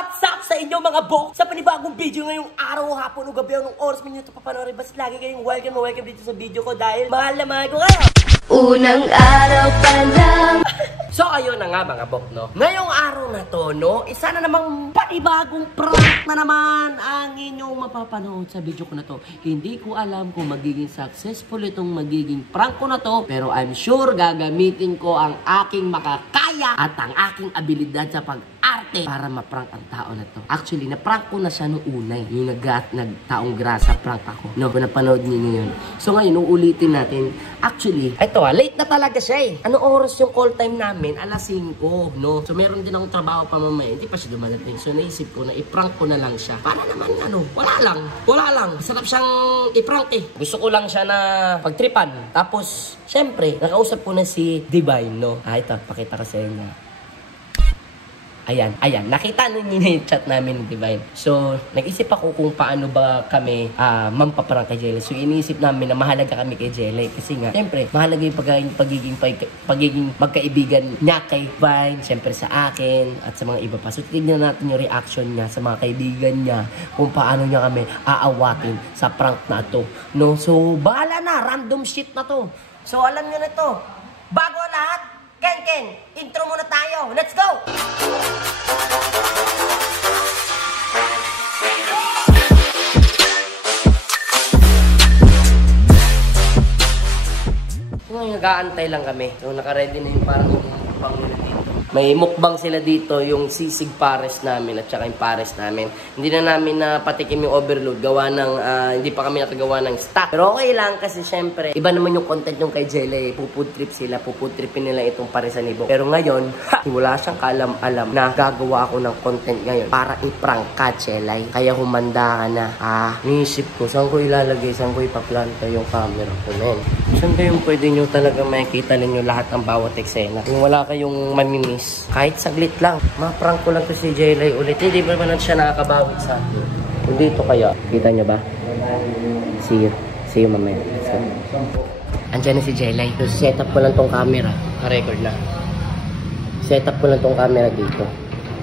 What's up sa inyo mga bok? Sa panibagong video ngayong araw, hapon o gabi o nung oras mo nyo ito papanoorin. Basta lagi kayong welcome dito sa video ko dahil mahal na mahal ko kayo. Unang araw pa lang. So ayun na nga mga bok, no? Ngayong araw na to, no? Isa na namang panibagong prank na naman ang inyong mapapanood sa video ko na to. Hindi ko alam kung magiging successful itong magiging prank ko na to, pero I'm sure gagamitin ko ang aking makakaya at ang aking abilidad sa pag-arte para ma-prank ang tao na to. Actually, na-prank ko na siya noong una, yung nagtaong grasa prank ako. No, kung napanood niyo yun. So ngayon, uulitin natin. Actually, ito late na talaga siya eh. Ano oras yung call time namin? Alas 5, no? So meron din akong trabaho pa mamaya. Hindi pa siya dumadating. So naisip ko na i-prank ko na lang siya. Para naman wala lang. Sarap siyang i-prank eh. Gusto ko lang siya na pagtripan. Tapos, syempre, nakausap ko na si Divine, no? Ito, pakita ko sa inyo. Ayan. Nakita ninyo na yung chat namin ni Divine. So, nag-isip ako kung paano ba kami mampaparang kay Jelly. So, iniisip namin na mahalaga kami kay Jelly. Kasi nga, siyempre, mahalaga yung pagiging magkaibigan niya kay Divine, siyempre sa akin, at sa mga iba pa. So, tignan natin yung reaction niya sa mga kaibigan niya, kung paano niya kami aawatin sa prank na to. No? So, bahala na. Random shit na to. So, alam niyo na to. Bago lahat, Ken, intro muna tayo. Let's go! Ngayon, nag-aantay lang kami. So, naka-ready na yung parang yung pangulo dito. May mukbang sila dito, yung sisig pares namin at saka yung pares namin. Hindi na namin napatikim yung overload. Gawa ng, hindi pa kami nakagawa ng stock. Pero okay lang kasi syempre, iba naman yung content yung kay Jelly. Pupud trip sila, pupudtripin nila itong paresan ni Bo. Pero ngayon, wala siyang kaalam-alam na gagawa ako ng content ngayon para i-prank ka, Jelly. Kaya humanda ka na. Niisip ko, saan ko ilalagay, saan ko ipaplanta yung camera ko, men. Saan kayong pwede nyo talaga makikita ninyo lahat ng bawat eksena? Kung wala kayong mamimis, kahit saglit lang, ma-prank ko lang to si Jelly ulit. Hindi ba naman siya nakakabawi sa akin? Kung dito kaya, kita nyo ba? See you mamaya. So, andyan na si Jelly. So, set up ko lang tong camera. Record na. Set up ko lang tong camera dito.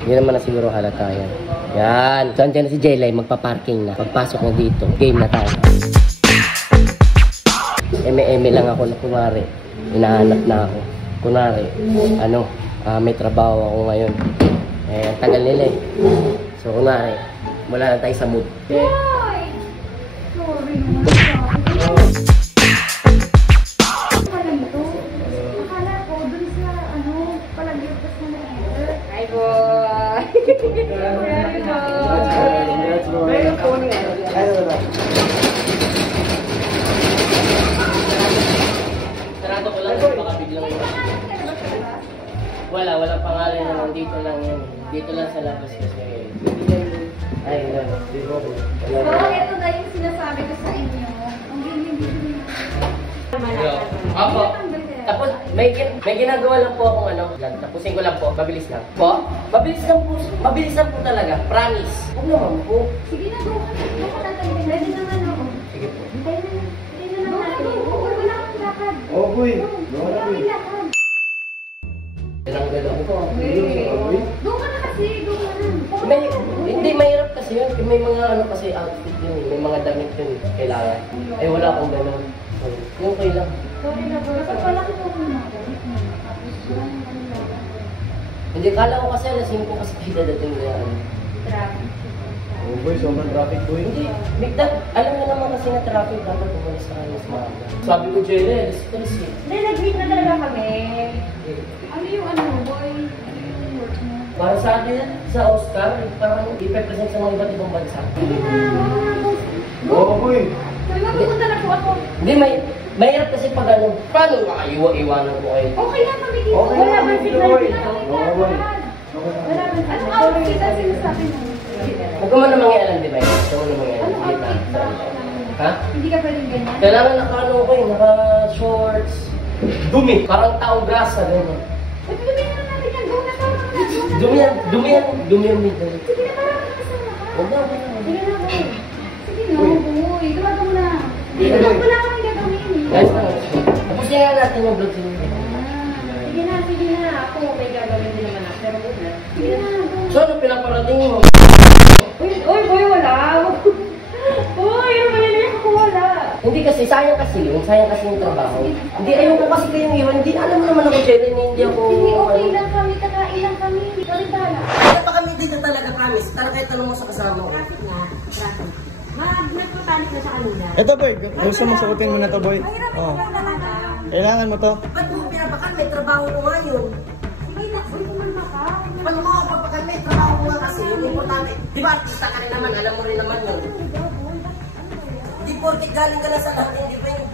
Hindi naman na siguro halata yan. Yan. So, andyan na si Jelly. Magpa-parking na. Pagpasok na dito. Game na tayo. Eme lang ako na kunwari. Hinahanap na ako. Kunwari, may trabaho ako ngayon. Ang tagal nila eh. So, kunwari, wala na tayo sa mood. Ay! Sorry naman. Akala nito? Akala ko, dun sa, palagyatas na na-enter. Hi, boy! Mayroon po niya. Sarado ko lang, baka biglang walang pangalan na nandito lang yan. Dito lang sa labas kasi. Ay, no. So, ito na yung sinasabi ko sa inyo. Ang ganyan-ganyan. Opo. Tapos, may ginagawa lang po akong tapusin ko lang po. Mabilis lang. Po? Mabilis lang po talaga. Promise. Huwag naman po. Sige na, go ka natin. Ready naman ako. Sige po. Hintay na naman natin. Wala kang lakad. Oh, boy. Wala kang lakad. Go ka na kasi. Go ka na. Hindi, mahirap kasi yun. May mga kasi outfit yun. May mga damit yun. Kailangan. Ay, wala akong gano'n. Yung okay lang. Sorry na, bro. Pagpalaki ko muna. Hindi, kala ko kasi alas 5 kasi kita dating na yan. Traffic. Oh, boy, sobrang traffic, boy. Hindi, alam mo naman kasi na traffic dapat umalis na kayo sa mga. Sabi ko, Jelly, alas 3 eh. Hindi, nag-meet na talaga kami. Ano yung boy? Work mo? Para sa akin, sa Oscar, parang ipepresent sa mga iba't ibang bansa. Sige na, Oh, boy. Pupunta na po ako. Hindi, mahirap kasi pag paano iwanan ko kayo? Okay lang kami dito. Okay Wala lang, bang dito, signal boy. dito? Oo, boy. Wala bang anong outfit ang sinasabi mo? Huwag ko man na mangialam, di ba? Huwag ko man na mangialam. Anong outfit ba? Ha? Hindi ka pwedeng ganyan? Kailangan naka-shorts. Dumi. Parang taong grasa, gano'n. Ba't lumihan na natin yan? Go na, go na. Dumi yan dito. Sige na, parang nakasama ka. Huwag na. Sige na, boy. Sige na, boy. Gawag mo na. Wala kang gagawin. Guys, tapos yan natin yung vlog. Sige Sige na, sige na. Ako may gagawin din naman ako. Pero una. Sige na. So, ano pinaparating mo? Uy, boy, wala. Uy, ano ba yun? Ako wala. Hindi kasi, sayang kasi yung trabaho. Hindi, ayoko kasi kayong iwan. Hindi, alam mo naman ako, Jenny, hindi ako... Sige, okay lang kami. Kakain lang kami. Balik bala. Kaya pa kami dito talaga, promise. Talaga itanong mo sa kasama ko. Traffic nga. Traffic. Nagpapanik na siya kanina. Ito boy, gusto mo suotin mo na to boy? Oo. Kailangan mo to. Ba't mo pinapakan? May trabaho ko ngayon. Sige na, sige naman ka. Ba't mo ako papakan? May trabaho ko nga kasi. Yung importante. Di ba, artista ka rin naman. Alam mo rin naman yun. Di porket galing ka na sa dating, di ba yun?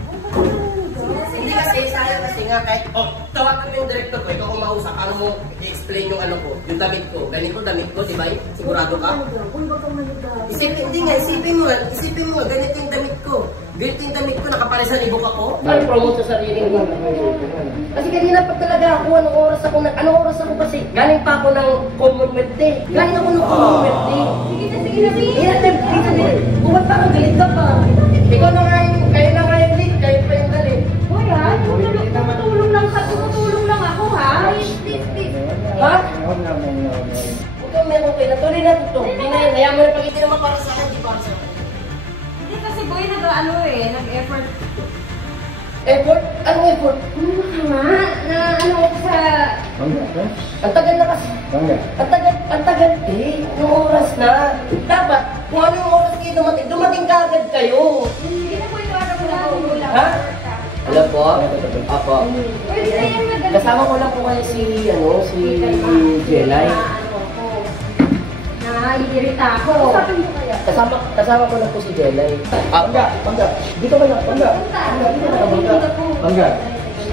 Hindi kasi, sayang kasi nga kahit, tawagan mo yung director ko, ikaw kung mausap, ano mo, i-explain yung ano ko, yung damit ko. Ganito damit ko, di ba? Sigurado ka? Uy, wag kang manigaw. Isipin mo nga, ganito yung damit ko. Ganito yung damit ko, nakapare sa libok ako. Ano promote sa sarili ko? Kasi kanina pa talaga ako, anong oras ako kasi, galing pa ako ng Commonwealth Day. Galing ako ng Commonwealth Day. Sige na, sige na. Buwan pa ka, galit ka pa. Ikaw na nga yung, kayo na nga yung lead, kayo pa yung galit. Hoy ha, tumutulong lang ako ha. Please. Ha? Huwag kang meron kayo na, tuloy na ito. Hindi na yun, ayaw mo na pag hindi naman para sa akin, di para sa akin. Hindi kasi boy, nag-effort. Effort? Anong effort? Na ano ko sa... Ang tagal na kasi. Ang tagal eh. Anong oras na? Dapat, kung anong oras kayo dumating ka agad kayo. Hindi na po ito, ano ko na. Ha? Alam po? Apo. Pwede na yan madali. Kasama ko lang po kayo si Jelay. Naiirita ako. Sabi mo kaya? Kasama ko lang po si Jelay. Pangga. Dito ka lang, Pangga. Pangga.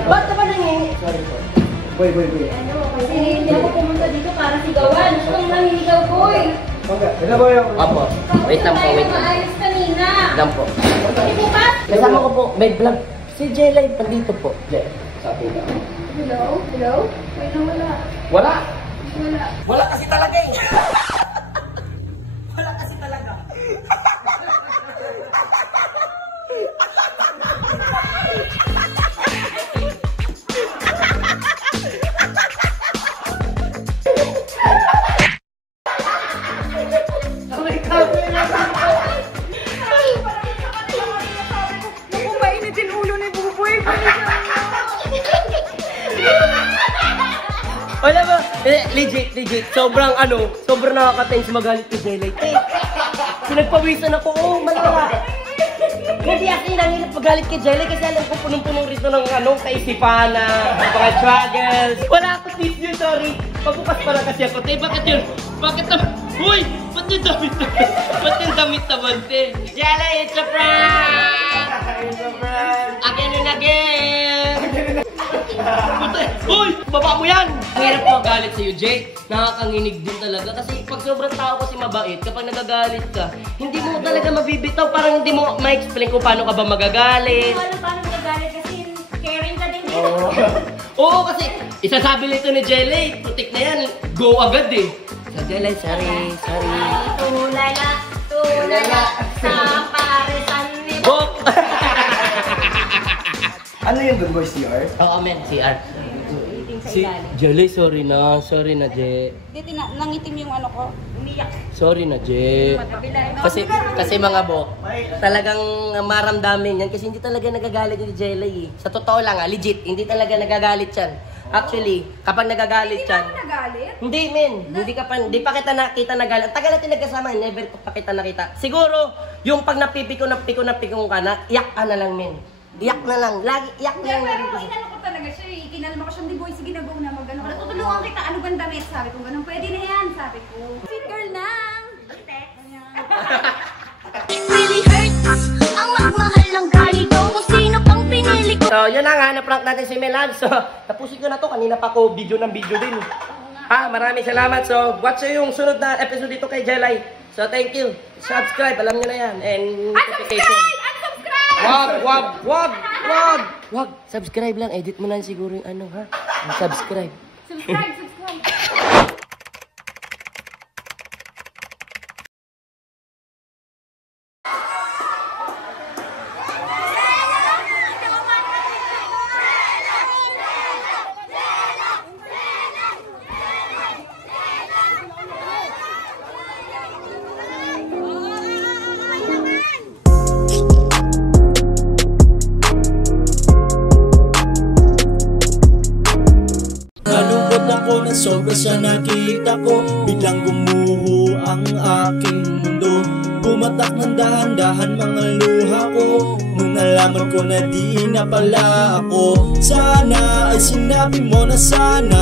Ba't ka ba nangingi? Sorry po. Boy. Ano, kasi hindi ako pumunta dito para sigawan. Gusto kong nangigaw, boy. Pangga. Ito boy. Apo. Wait lang po, wait lang. Maayos kanina. Lang po. Hindi po ba? Kasama ko po, may vlog. Si Jelay, pandito po. Sabi ka. Hello? Wala. Wala. Wala. Wala kasi talaga eh. Wala kasi talaga. Naku, mainitin ulo ni Buboy. Wala ba? Legit. Sobrang nakaka-tense magalit ni Jelay. Pinagpawisan ako, malala. Hindi kasi nanginip magalit kay Jelay kasi alam ko punong-punong rito ng kaisipan na mga struggles. Wala ako tips yun, sorry. Pagbukas pa lang kasi ako. Bakit yun? Bakit naman? Uy! Ba't yung damit naman? Ba't yung damit naman, te? Jelay, it's a prank! Again and again! Uy! Baba mo yan! Hirap magalit sa'yo, Jay. Nakakanginig din talaga. Kasi pag sobrang tao kasi mabait, kapag nagagalit ka, hindi mo talaga mabibitaw. Parang hindi mo ma-explain kung paano ka ba magagalit. Wala paano magagalit kasi caring ka din. Oo, kasi isasabi nito ni Jelay, putik na yan, go agad eh. So, Jelay, sorry. Tulala, sa parisan ni Bok! Ano yung good boy CR? Oo, men, CR. sa Si ilalim. Jelay, sorry na, Je. Dito nangitim yung ano ko. Umiyak. Sorry na, Je. Kasi mga bok, talagang maramdamin yan kasi hindi talaga nagagalit ni Jelay eh. Sa totoo lang legit, hindi talaga nagagalit yan. Actually, kapag nagagalit yan, Nagalit? hindi men, hindi pa kita nakita nagalit. Tagal natin nagkasama, never ko pa kita nakita. Siguro, yung pag napipiko ka na, iyak ka na lang men. Iyak na lang, lagi iyak na lang. Pero inano ko talaga siya eh. Kinalma ko siya, di boy, sige na go na mag-ano. Tutulungan kita, ano bang damit? Sabi ko, ganun, pwede na yan, sabi ko. Sweet girl nang. It really hurts ang magmahal ng ganito kung sino pang pinili ko. So, yun na nga, na-prank natin si Melan. So, tapusin ko na to. Kanina pa ako video din. Maraming salamat. So, watch yung sunod na episode dito kay Jelay. So, thank you. Subscribe, alam nyo na yan. And notification. Wag. Subscribe lang. Edit mo lang siguro yung ano, ha? Subscribe. Subscribe. na sobra sa nakita ko. Biglang gumuho ang aking mundo. Bumatak ng dahan-dahan mga luha ko nung nalaman ko na di na pala ako. Sana ay sinabi mo na sana